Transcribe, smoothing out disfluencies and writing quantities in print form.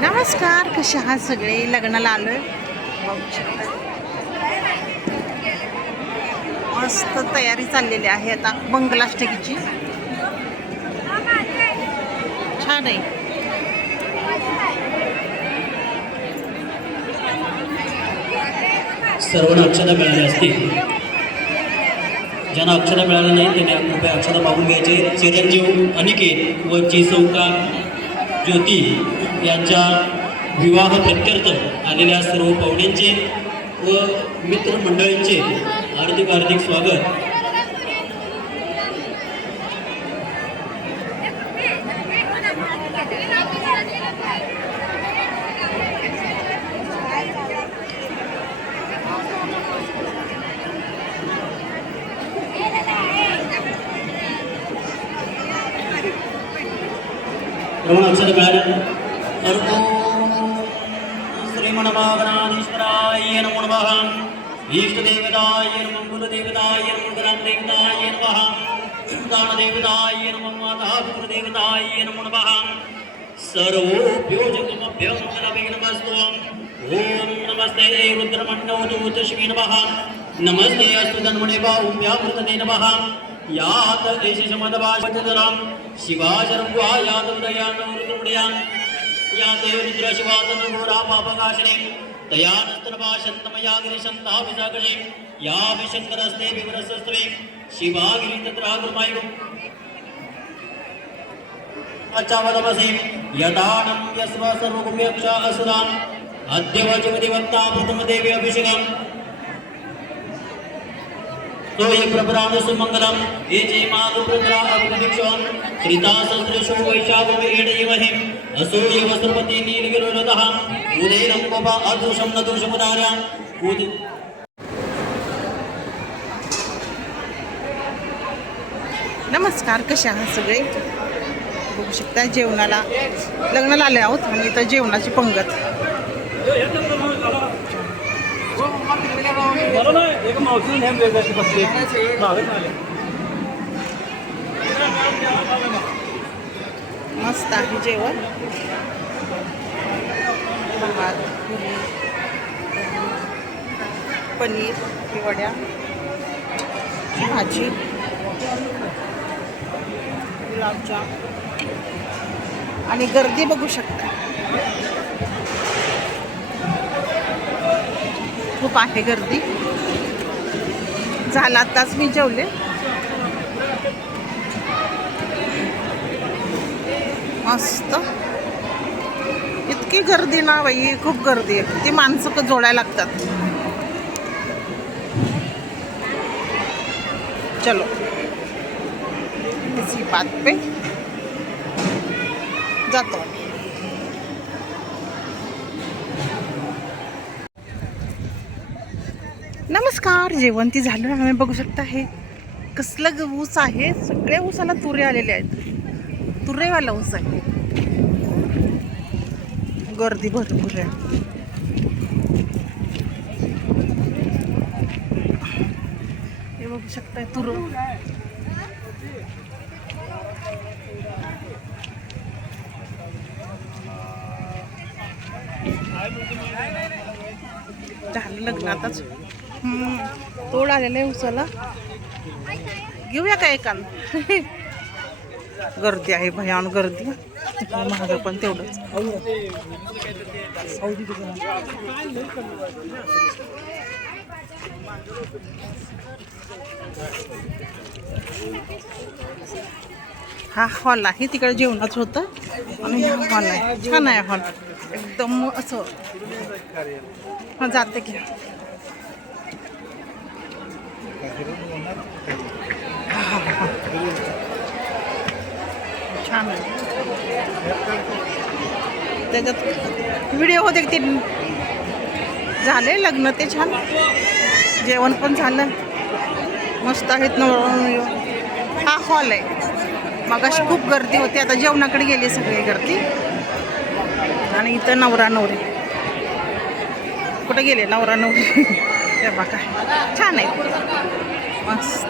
नमस्कार, कशा आहात सगळे? लग्नाला आलोय, बघू शकता. मस्त तयारी चाललेली आहे आता मंगलाष्टकीची. छान आहे. सर्वांना अक्षता मिळाल्या असतील. ज्यांना अक्षता मिळाल्या नाही त्यांनी कृपया अक्षता पाहून घ्यायचे. चिरंजीव अनिकेत व चिसौका ज्योती यांच्या विवाह प्रत्यर्थ आलेल्या सर्व पाहुण्यांचे व मित्रमंडळींचे हार्दिक हार्दिक स्वागत. अक्षर मिळाल्या. श्रीमन्महागणाधीश्वराय नमो नमः. इष्टदेवताय नमः. कुलदेवताय नमः. ग्रामदेवताय नमः. दानदेवताय नमः. माता पितृदेवताय नमो नमः. सर्वोपयोजकमभ्यो मंगलाभ्यो नमस्तु. ओम नमस्ते रुद्रमण्डोदूतश्री नमः. नमस्ते अस्तु धन्वने बाहुभ्यामृतने नमः. यात ऐशमदवाचतराम शिवाजरंवा यादवदयानोरुद्रमणयान याते रुद्रशिवातन घोरा पापकाशने तयानस्तनभाषन्तमयागिरिशन्ता विजागशे या विशंकरस्ते विवरसस्तवे शिवागिरि तत्रागुमायु अच्चावदवसे यदानं यस्व सर्वगुम्यक्षा असुराम अद्यवचमदिवक्ता प्रथमदेवी अभिषेकम् तो ये प्रभराण सुमंगलम ये जय माधु प्रभरा अभिदिक्षण श्रीता संस्कृशो वैशाख वेडयवहे असो ये वस्त्रपति नीलगिरोलतः उदयनं कोपा अदोषं न दोषमुदार्या उद. नमस्कार, कशा आहात सगळे? बघू शकता जेवणाला लग्नाला आले आहोत आणि इथं जेवणाची पंगत. मस्त आहे जेवण. भात, पुरी, पनीर, वड्या, भाजी, गुलाबजाम आणि गर्दी बघू शकता. खूप आहे गर्दी. झाला आताच मी जेवले. मस्त. इतकी गर्दी ना बाई, खूप गर्दी आहे. ती माणसं जोडायला लागतात. चलो इसी बात पे जातो. नमस्कार, जेवण ती झालं. आम्ही बघू शकता हे कसलं ऊस आहे. सगळ्या ऊसाला तुरे आलेले आहेत. तुरेवाला ऊस आहे. गर्दी भरपूर आहे. हे बघू शकता तुर. झालं लग्न आताच. तोड आलेलं आहे उसाला. घेऊया का एकान? गर्दी आहे, भयान गर्दी. महाग पण तेवढंच. हा हॉल आहे, तिकडे जेवणाचं होतं आणि हा हॉल आहे. छान आहे हॉल एकदम असं. हा जाते की छान आहे. त्याच्यात व्हिडिओ होते ते झाले लग्न ते छान. जेवण पण झालं. मस्त आहेत. हा हॉल आहे. मगाशी खूप गर्दी होती, आता जेवणाकडे गेली सगळी गर्दी. आणि इथं नवरा नवरी कुठे गेले? नवरा नवरी. ते बघा छान आहे. मस्त.